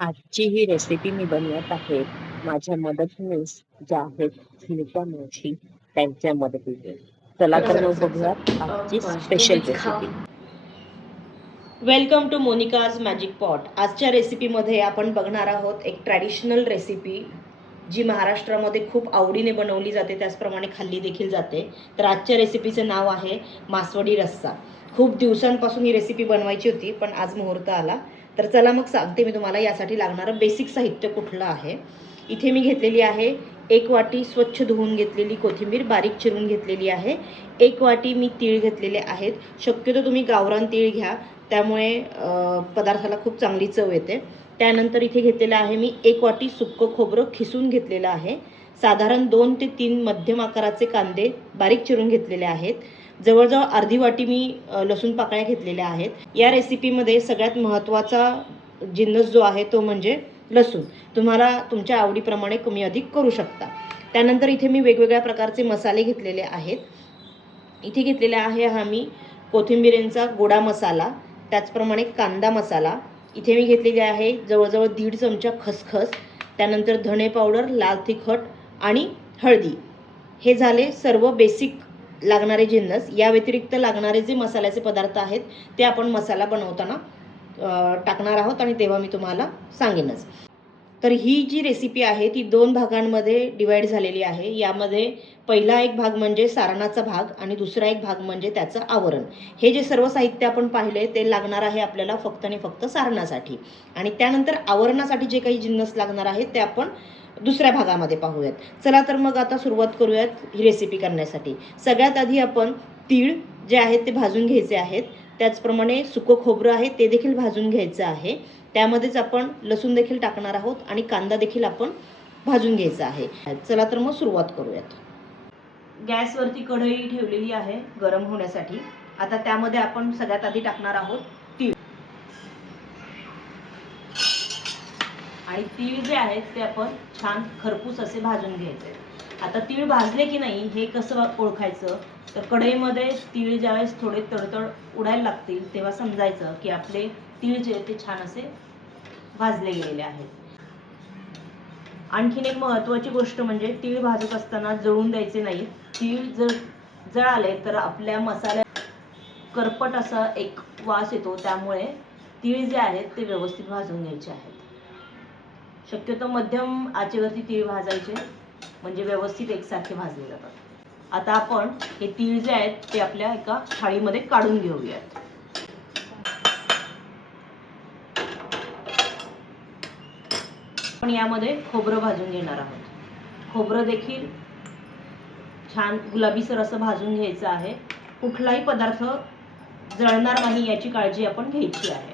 आजची ही रेसिपी मी बनवत आहे माझ्या मदतनीस ज्या आहेत सुनीता मावशी त्यांच्या मदतीने. चला तर मग बघूयात आजची special recipe. Welcome to Monica's magic pot. आजच्या रेसिपीमध्ये आपण बघणार आहोत एक ट्रॅडिशनल रेसिपी जी महाराष्ट्रामध्ये खूप आवडीने बनवली जाते, त्याचप्रमाणे खाल्ली देखील जाते. तर आजच्या रेसिपीचं नाव आहे मासवडी रस्सा. खूप दिवसांपासून ही रेसिपी बनवायची होती, पण आज मुहूर्त आला. तर चला मग सांगते मी तुम्हाला यासाठी लागणारं बेसिक साहित्य कुठलं आहे. इथे मी घेतलेली आहे 1 वाटी स्वच्छ धुवून घेतलेली कोथिंबीर बारीक चिरून घेतलेली आहे. 1 वाटी मी तीळ घेतलेले आहेत. शक्यतो तुम्ही गावरान तीळ घ्या, त्यामुळे पदार्थाला खूप चांगली चव येते. त्यानंतर इथे घेतलेलं आहे मी 1 वाटी सुक्कं खोबरं खिसून घेतलेलं आहे. साधारण 2 ते 3 मध्यम आकाराचे कांदे बारीक चिरून घेतलेले आहेत. जवळजवळ अर्धी वाटी मी लसूण पाकळ्या घेतलेल्या आहेत. या रेसिपीमध्ये सगळ्यात महत्त्वाचा जिन्नस जो आहे तो म्हणजे लसूण. तुम्हाला तुमच्या आवडीप्रमाणे कमी अधिक करू शकता. त्यानंतर इथे मी वेगवेगळ्या प्रकारचे मसाले घेतलेले आहेत. इथे घेतलेला आहे हा मी कोथिंबिरींचा गोडा मसाला, त्याचप्रमाणे कांदा मसाला. इथे मी घेतलेली आहे जवळजवळ 1.5 चमचा खसखस, त्यानंतर धणे पावडर, लाल तिखट आणि हळदी. हे झाले सर्व बेसिक लागणारे जिन्नस. या व्यतिरिक्त लागणारे जे मसाल्याचे पदार्थ आहेत ते आपण मसाला बनवताना टाकणार आहोत आणि तेव्हा मी तुम्हाला सांगेनच. तर ही जी रेसिपी आहे ती 2 भागांमध्ये डिवाईड झालेली आहे. यामध्ये पहिला एक भाग म्हणजे सारणाचा भाग आणि दुसरा एक भाग म्हणजे त्याचं आवरण. हे जे सर्व साहित्य आपण पाहिले ते लागणार आहे आपल्याला फक्त आणि फक्त सारणासाठी, आणि त्यानंतर आवरणासाठी जे काही जिन्नस लागणार आहेत ते आपण दुसऱ्या भागामध्ये पाहूयात. चला तर मग आता सुरुवात करूयात ही रेसिपी करण्यासाठी. सगळ्यात आधी आपण तीळ जे आहेत ते भाजून घ्यायचे आहेत. त्याचप्रमाणे सुकं खोबरं आहे ते देखील भाजून घ्यायचं आहे. त्यामध्येच आपण लसूण देखील टाकणार आहोत आणि कांदा देखील आपण भाजून घ्यायचा आहे. चला तर मग सुरुवात करूयात. गॅसवरती कढई ठेवलेली आहे गरम होण्यासाठी. आता त्यामध्ये आपण सगळ्यात आधी टाकणार आहोत तीळ. आणि तीळ जे आहेत ते आपण छान खरपूस असे भाजून घ्यायचे. आता तीळ भाजले की नाही हे कसं ओळखायचं, तर कढईमध्ये तीळ ज्यावेळेस थोडे तडतड उडायला लागतील तेव्हा समजायचं की आपले तीळ जे ते छान असे भाजले गेलेले आहेत. आणखीन एक महत्त्वाची गोष्ट म्हणजे तीळ भाजत असताना जळून द्यायचे नाही. तीळ जर जळाले तर आपल्या मसाल्यात करपट असा एक वास येतो, त्यामुळे तीळ जे आहेत ते व्यवस्थित भाजून घ्यायचे आहेत. शक्यतो मध्यम आचेवरती तीळ भाजायचे म्हणजे व्यवस्थित एकसारखे भाजले जातात. आता आपण हे तीळ जे आहेत ते आपल्या एका थाळीमध्ये काढून घेऊयात. आपण यामध्ये खोबरं भाजून घेणार आहोत. खोबरं देखील छान गुलाबीसर असं भाजून घ्यायचं आहे. कुठलाही पदार्थ जळणार नाही याची काळजी आपण घ्यायची आहे.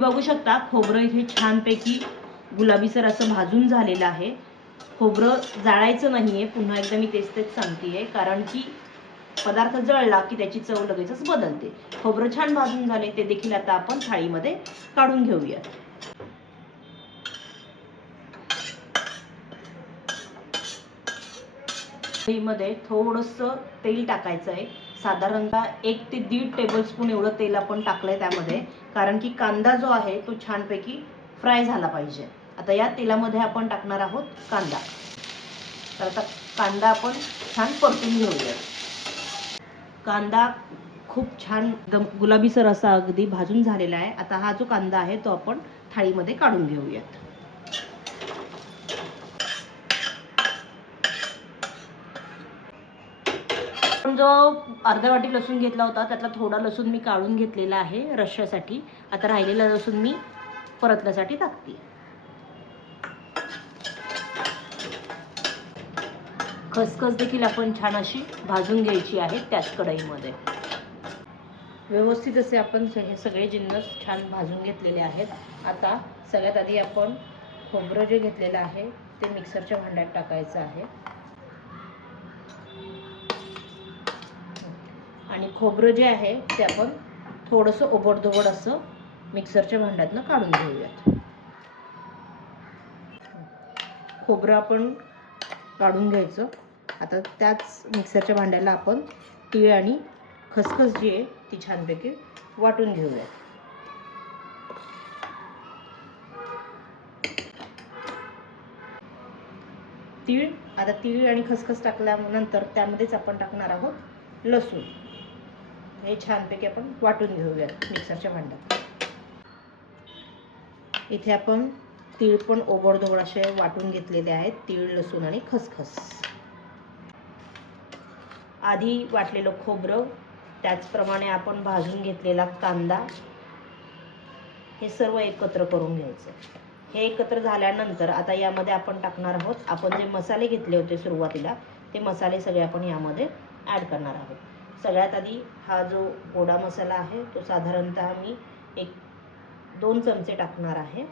बघू शकता खोबरं इथे छानपैकी गुलाबीसर असं भाजून झालेलं आहे. खोबरं जाळायचं नाहीये, पुन्हा एकदा मी तेच सांगतेय, कारण की पदार्थ जळला की त्याची चव लगेचच बदलते. खोबरं छान भाजून झाले, ते देखील आता आपण थाळीमध्ये काढून घेऊया. थाळीमध्ये थोडंसं तेल टाकायचं आहे. साधारणतः 1 ते 1.5 टेबलस्पून एवढं तेल आपण टाकलंय त्यामध्ये, कारण की कांदा जो आहे तो छानपैकी फ्राय झाला पाहिजे. आता या तेलामध्ये आपण टाकणार आहोत कांदा. तर आता कांदा आपण छान परतून घेऊया. कांदा खूप छान गुलाबीसर असा अगदी भाजून झालेला आहे. आता हा जो कांदा आहे तो आपण थाळीमध्ये काढून घेऊयात. आपण जो अर्ध्या वाटी लसूण घेतला होता त्यातला थोडा लसूण मी काढून घेतलेला आहे रश्श्यासाठी. आता राहिलेला लसूण मी परतण्यासाठी टाकते. खसखस देखील आपण छान अशी भाजून घ्यायची आहे त्याच कढईमध्ये. व्यवस्थित असे आपण हे सगळे जिन्नस छान भाजून घेतलेले आहेत. आता सगळ्यात आधी आपण खोबरं जे घेतलेलं आहे ते मिक्सरच्या भांड्यात टाकायचं आहे. आणि खोबरं जे आहे ते आपण थोडंसं ओबडधोबड असं मिक्सरच्या भांड्यातनं काढून घेऊयात. खोबरं आपण काढून घ्यायचं. आता त्याच मिक्सरच्या भांड्याला आपण तीळ आणि खसखस जी आहे ती छानपैकी वाटून घेऊयात. तीळ आणि खसखस टाकल्यानंतर त्यामध्येच आपण टाकणार आहोत लसूण. हे छानपैकी आपण वाटून घेऊयात मिक्सरच्या भांड्यात. इथे आपण तीळ पण ओबडधोबड असे वाटून घेतलेले आहेत, तीळ, लसूण आणि खसखस. आधी वाटलेलं खोबरं, त्याचप्रमाणे आपण भाजून घेतलेला कांदा, हे सर्व एकत्र करून घ्यायचं. हे एकत्र झाल्यानंतर आता यामध्ये आपण टाकणार आहोत आपण जे मसाले घेतले होते सुरुवातीला, ते मसाले सगळे आपण यामध्ये ॲड करणार आहोत. सगळ्यात आधी हा जो गोडा मसाला आहे तो साधारणतः मी 1-2 चमचे टाकणार आहे.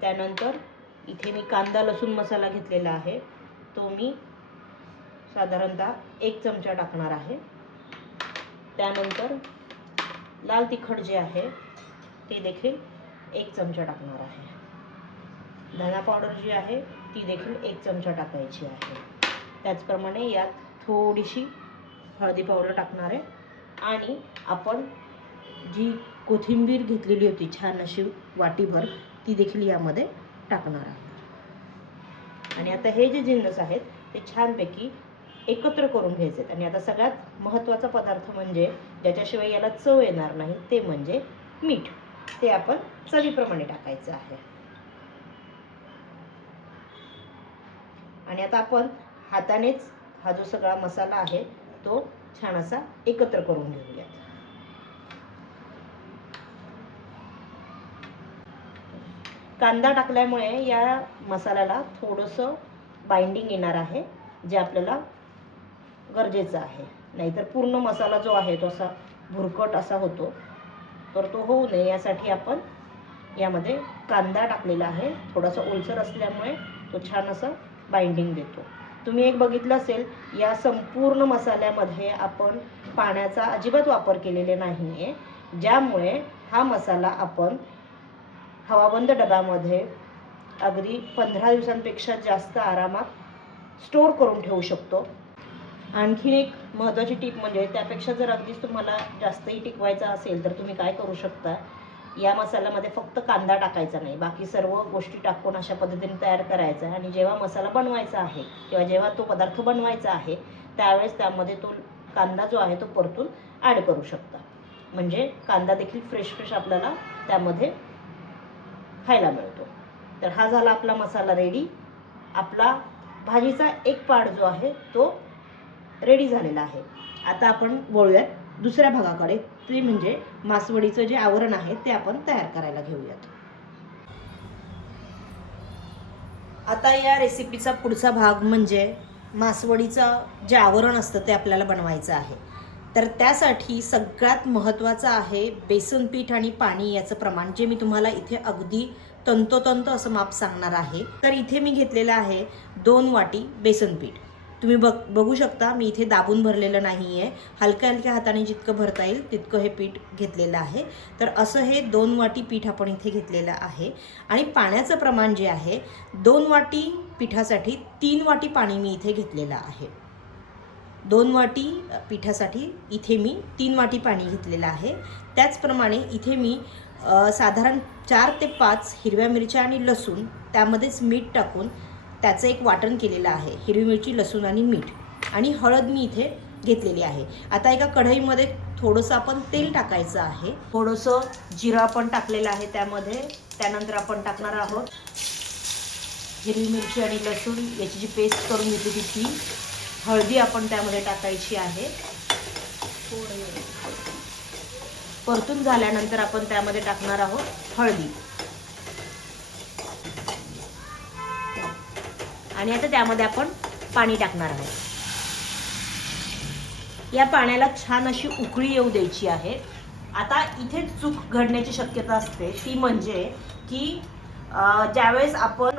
त्यानंतर इथे मी कांदा लसूण मसाला घेतलेला आहे, तो मी साधारणतः 1 चमचा टाकणार आहे. त्यानंतर लाल तिखट जे आहे ते देखील 1 चमचा टाकणार आहे. धना पावडर जी आहे ती देखील 1 चमचा टाकायची आहे. त्याचप्रमाणे यात थोडीशी हळदी पावडर टाकणार आहे आणि आपण जी कोथिंबीर घेतलेली होती छान अशी वाटीभर, ती देखील यामध्ये टाकणार आहे. आणि आता हे जे जिन्नस आहेत ते छानपैकी एकत्र करून घ्यायचे. आणि आता सगळ्यात महत्त्वाचा पदार्थ म्हणजे ज्याच्याशिवाय याला चव येणार नाही ते म्हणजे मीठ. ते आपण चवीप्रमाणे टाकायचं आहे. आणि आता आपण हातानेच हा जो सगळा मसाला आहे तो छान असा एकत्र करून घेऊया. कांदा टाकल्यामुळे या मसाल्याला थोडंसं बाइंडिंग येणार आहे, जे आपल्याला गरजेचं आहे. नाहीतर पूर्ण मसाला जो आहे तो असा भुरकट असा होतो, तर तो होऊ नये यासाठी आपण यामध्ये कांदा टाकलेला आहे. थोडासा ओलसर असल्यामुळे तो छान असं बाइंडिंग देतो. तुम्ही एक बघितलं असेल, या संपूर्ण मसाल्यामध्ये आपण पाण्याचा अजिबात वापर केलेला नाही आहे, ज्यामुळे हा मसाला आपण हवाबंद डब्यामध्ये अगदी 15 दिवसांपेक्षा जास्त आरामात स्टोअर करून ठेवू शकतो. आणखी एक महत्त्वाची टीप म्हणजे त्यापेक्षा जर अगदीच तुम्हाला जास्तही टिकवायचा असेल तर तुम्ही काय करू शकता, या मसाल्यामध्ये फक्त कांदा टाकायचा नाही, बाकी सर्व गोष्टी टाकून अशा पद्धतीने तयार करायचा. आणि जेव्हा मसाला बनवायचा आहे किंवा जेव्हा तो पदार्थ बनवायचा आहे त्यावेळेस त्यामध्ये तो कांदा जो आहे तो परतून ॲड करू शकता. म्हणजे कांदा देखील फ्रेश आपल्याला त्यामध्ये खायला मिळतो. तर हा झाला आपला मसाला रेडी. आपला भाजीचा एक पार्ट जो आहे तो रेडी झालेला आहे. आता आपण वळूयात दुसऱ्या भागाकडे, ते म्हणजे मासवडीचं जे आवरण आहे ते आपण तयार करायला घेऊयात. आता या रेसिपीचा पुढचा भाग म्हणजे मासवडीचं जे आवरण असतं ते आपल्याला बनवायचं आहे. तर त्यासाठी सगळ्यात महत्त्वाचं आहे बेसन पीठ आणि पाणी याचं प्रमाण, जे मी तुम्हाला इथे अगदी तंतोतंत असं माप सांगणार आहे. तर इथे मी घेतलेलं आहे 2 वाटी बेसन पीठ. तुम्ही बघू शकता मी इथे दाबून भरलेलं नाही आहे, हलक्या हलक्या हाताने जितकं भरता येईल तितकं हे पीठ घेतलेलं आहे. तर असं हे 2 वाटी पीठ आपण इथे घेतलेलं आहे. आणि पाण्याचं प्रमाण जे आहे 2 वाटी पिठासाठी 3 वाटी पाणी मी इथे घेतलेलं आहे. 2 वाटी पिठासाठी इथे मी 3 वाटी पाणी घेतलेलं आहे. त्याचप्रमाणे इथे मी साधारण 4 ते 5 हिरव्या मिरच्या आणि लसूण त्यामध्येच मीठ टाकून त्याचं एक वाटण केलेलं आहे. हिरवी मिरची, लसूण आणि मीठ आणि हळद मी इथे घेतलेली आहे. आता एका कढईमध्ये थोडंसं आपण तेल टाकायचं आहे. थोडंसं जिरं आपण टाकलेलं आहे त्यामध्ये. त्यानंतर आपण टाकणार आहोत हिरवी मिरची आणि लसूण याची जी पेस्ट करून घेतली ती. हळदी आपण त्यामध्ये टाकायची आहे. परतून झाल्यानंतर आपण त्यामध्ये टाकणार आहोत हळदी. आणि आता त्यामध्ये आपण पाणी टाकणार आहोत. या पाण्याला छान अशी उकळी येऊ द्यायची आहे. आता इथे चूक घडण्याची शक्यता असते, ती म्हणजे की ज्यावेळेस आपण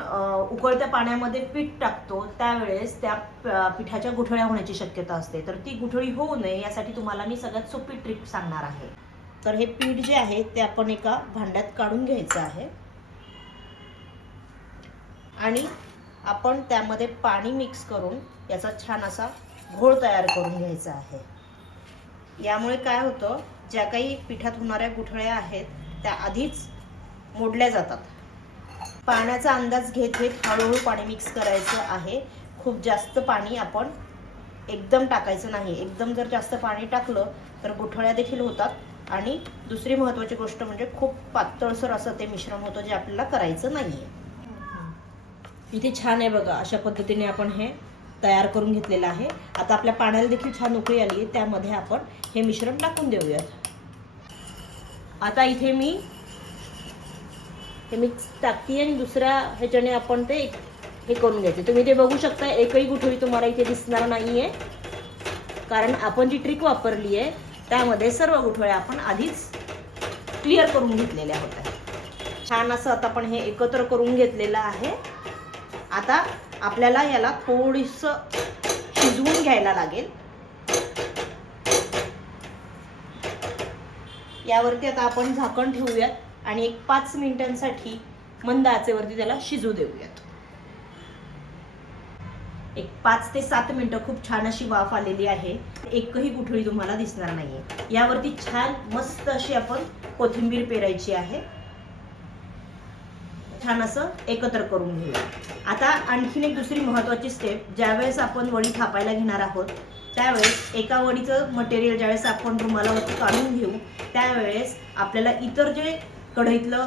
उकळत्या पाण्यामध्ये पीठ टाकतो त्यावेळेस त्या पिठाच्या गुठळ्या होण्याची शक्यता असते. तर ती गुठळी होऊ नये यासाठी तुम्हाला मी सगळ्यात सोपी ट्रिक सांगणार आहे. तर हे पीठ जे आहे ते आपण एका भांड्यात काढून घ्यायचं आहे आणि आपण त्यामध्ये पाणी मिक्स करून याचा छान असा घोळ तयार करून घ्यायचा आहे. यामुळे काय होतं, ज्या काही पिठात होणाऱ्या गुठळ्या आहेत त्या आधीच मोडल्या जातात. पाण्याचा अंदाज घेत घेत हळूहळू पाणी मिक्स करायचं आहे. खूप जास्त पाणी आपण एकदम टाकायचं नाही. एकदम जर जास्त पाणी टाकलं तर गुठळ्या देखील होतात आणि दुसरी महत्त्वाची गोष्ट म्हणजे खूप पातळसर असं ते मिश्रण होतं जे आपल्याला करायचं नाहीये. इथे छान आहे बघा, अशा पद्धतीने आपण हे तयार करून घेतलेलं आहे. आता आपल्या पाण्याला देखील छान उकळी आली आहे, त्यामध्ये आपण हे मिश्रण टाकून देऊयात. आता इथे मी हे मिक्स टाकते आणि दुसऱ्या ह्याच्याने आपण ते हे करून घ्यायचे. तुम्ही ते बघू शकता, एकही गुठळी तुम्हाला इथे दिसणार नाहीये, कारण आपण जी ट्रिक वापरली आहे त्यामध्ये सर्व गुठळ्या आपण आधीच क्लिअर करून घेतलेल्या होत्या. छान असं आता आपण हे एकत्र करून घेतलेलं आहे. आता आपल्याला याला थोडंसं शिजवून घ्यायला लागेल. यावरती आता आपण झाकण ठेवूयात आणि एक 5 मिनिटांसाठी मंद आचेवरती त्याला शिजू देऊयात. एक 5 ते 7 मिनिटं खूप छान अशी वाफ आलेली आहे. एकही गुठळी तुम्हाला दिसणार नाहीये. यावरती छान मस्त अशी आपण कोथिंबीर पेरायची आहे. छान असं एकत्र करून घेऊया. आता आणखीन एक दुसरी महत्त्वाची स्टेप, ज्यावेळेस आपण वडी थापायला घेणार आहोत त्यावेळेस एका वडीचं मटेरियल ज्यावेळेस आपण रुमालावरती काढून घेऊ त्यावेळेस आपल्याला इतर जे कढईतलं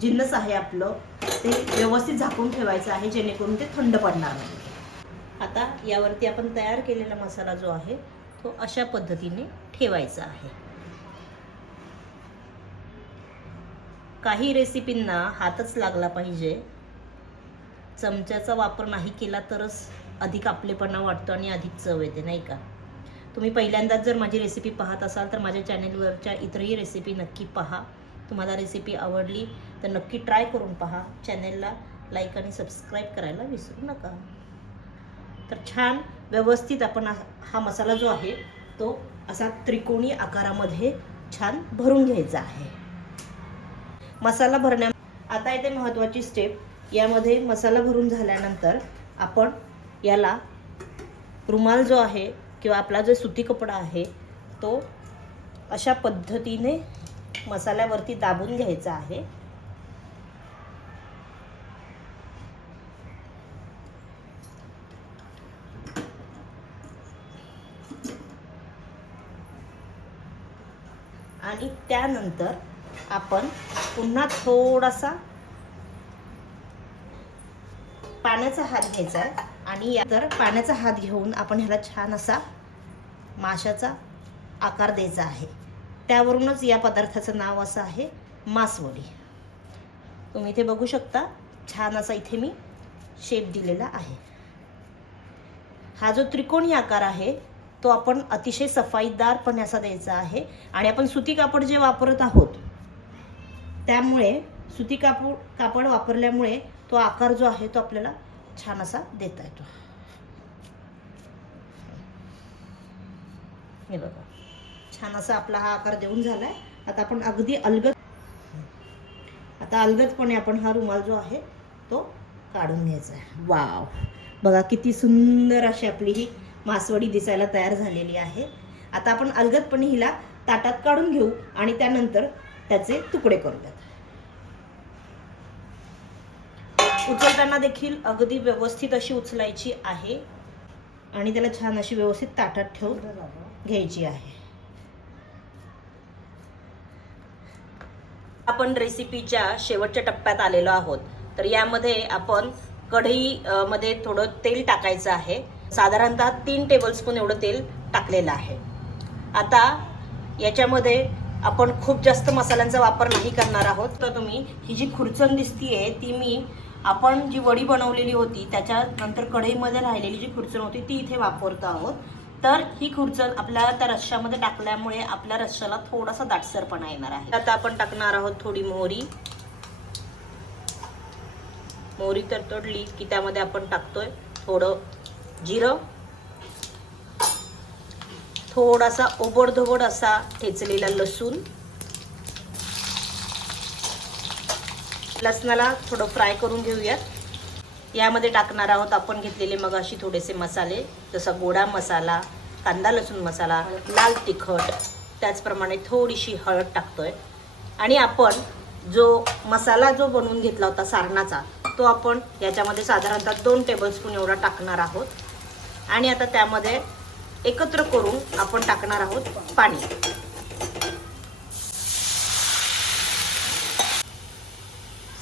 जिन्नस आहे आपलं ते व्यवस्थित झाकून ठेवायचं आहे, जेणेकरून ते थंड पडणार नाही. आता यावरती आपण तयार केलेला मसाला जो आहे तो अशा पद्धतीने ठेवायचा आहे. काही रेसिपींना हातच लागला पाहिजे. चमच्याचा वापर नाही केला तरच अधिक आपलेपणा वाटतो आणि अधिक चव येते, नाही का? तुम्ही पहिल्यांदाच जर माझी रेसिपी पाहत असाल तर माझ्या चॅनेलवरच्या इतरही रेसिपी नक्की पहा. तुम्हाला रेसिपी आवडली तर नक्की ट्राय करून पहा. चॅनेलला लाईक आणि सबस्क्राईब करायला विसरू नका. तर छान व्यवस्थित आपण हा मसाला जो आहे तो असा त्रिकोणी आकारामध्ये छान भरून घ्यायचा आहे. मसाला भरण्या आता इथे महत्त्वाची स्टेप, यामध्ये मसाला भरून झाल्यानंतर आपण याला रुमाल जो आहे किंवा आपला जो सुती कपडा आहे तो अशा पद्धतीने मसाल्यावरती दाबून घ्यायचा आहे. आणि त्यानंतर आपण पुन्हा थोडासा पाण्याचा हात घ्यायचा आहे आणि तर पाण्याचा हात घेऊन आपण ह्याला छान असा माशाचा आकार द्यायचा आहे. त्यावरूनच या पदार्थाचं नाव असं आहे मासवडी. तुम्ही इथे बघू शकता, छान असा इथे मी शेप दिलेला आहे. हा जो त्रिकोणी आकार आहे तो आपण अतिशय सफाईदारपणे असा द्यायचा आहे. आणि आपण सुती कापड जे वापरत आहोत त्यामुळे सुती कापड वापरल्यामुळे तो आकार जो आहे तो आपल्याला छान असा देता येतो. हे बघा, छान असा आपला हा आकार देऊन झालाय. आता आपण अगदी अलगदपणे आपण हा रुमाल जो आहे तो काढून घ्यायचा आहे. वाव, बघा किती सुंदर अशी आपली ही मासवडी दिसायला तयार झालेली आहे. आता आपण अलगदपणे हिला ताटात काढून घेऊ आणि त्यानंतर त्याचे तुकडे करूयात. उचलताना देखील अगदी व्यवस्थित अशी उचलायची आहे आणि त्याला छान अशी व्यवस्थित ताटात ठेवून घ्यायची आहे. आपण रेसिपीच्या शेवटच्या टप्प्यात आलेलो आहोत. तर यामध्ये आपण कढई मध्ये थोडं तेल टाकायचं आहे. साधारणतः 3 टेबलस्पून एवढं तेल टाकलेलं आहे. आता याच्यामध्ये आपण खूप जास्त मसाल्यांचा वापर नाही करणार आहोत. तर तुम्ही ही जी खुर्चण दिसतीये ती आपण जी वडी बनवलेली होती त्याच्यानंतर कढईमध्ये राहिलेली जी खुर्चण होती ती इथे वापरतो आहोत. तर ही खुर्चण आपल्याला त्या रश्श्यामध्ये टाकल्यामुळे आपल्या रश्श्याला थोडासा दाटसरपणा येणार आहे. आता आपण टाकणार आहोत थोडी मोहरी, मोहरी तडतडली की त्यामध्ये आपण टाकतोय थोडं जिरं, थोडासा ओबडधोबड असा ठेचलेला लसूण, लसणाला थोडं फ्राय करून घेऊयात. यामध्ये टाकणार आहोत आपण घेतलेले मगाशी थोडेसे मसाले, जसा गोडा मसाला, कांदा लसूण मसाला, लाल तिखट, त्याचप्रमाणे थोडीशी हळद टाकतोय. आणि आपण जो मसाला जो बनवून घेतला होता सारणाचा, तो आपण याच्यामध्ये साधारणतः 2 टेबलस्पून एवढा टाकणार आहोत. आणि आता त्यामध्ये एकत्र करून आपण टाकणार आहोत पाणी.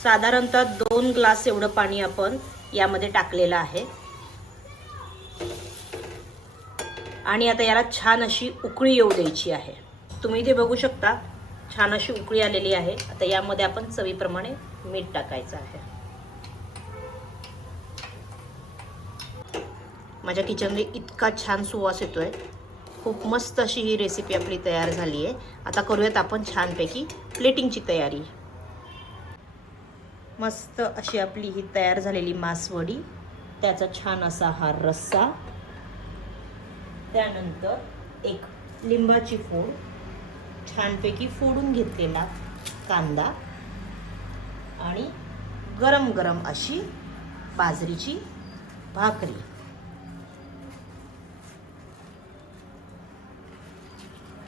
साधारणतः 2 ग्लास एवढं पाणी आपण यामध्ये टाकलेलं आहे. आणि आता याला छान अशी उकळी येऊ द्यायची आहे. तुम्ही इथे बघू शकता छान अशी उकळी आलेली आहे. आता यामध्ये आपण चवीप्रमाणे मीठ टाकायचं आहे. माझ्या किचनमध्ये इतका छान सुवास येतोय. खूप मस्त अशी ही रेसिपी आपली तयार झाली आहे. आता करूयात आपण छानपैकी प्लेटिंगची तयारी. मस्त अशी आपली ही तयार झालेली मासवडी, त्याचा छान असा हा रस्सा, त्यानंतर एक लिंबाची फोड, छानपैकी फोडून घेतलेला कांदा आणि गरम गरम अशी बाजरीची भाकरी.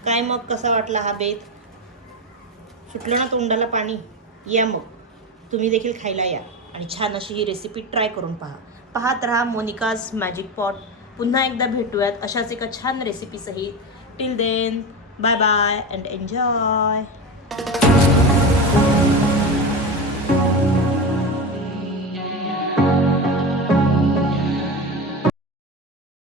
काय मग कसा वाटला हा बेत? सुटलं ना तोंडाला पाणी? या मग तुम्ही देखील खायला या आणि छान अशी ही रेसिपी ट्राय करून पहा. पाहत राहा मोनिकाज मॅजिक पॉट. पुन्हा एकदा भेटूयात अशाच एका छान रेसिपी सहित. Till then, bye bye and enjoy.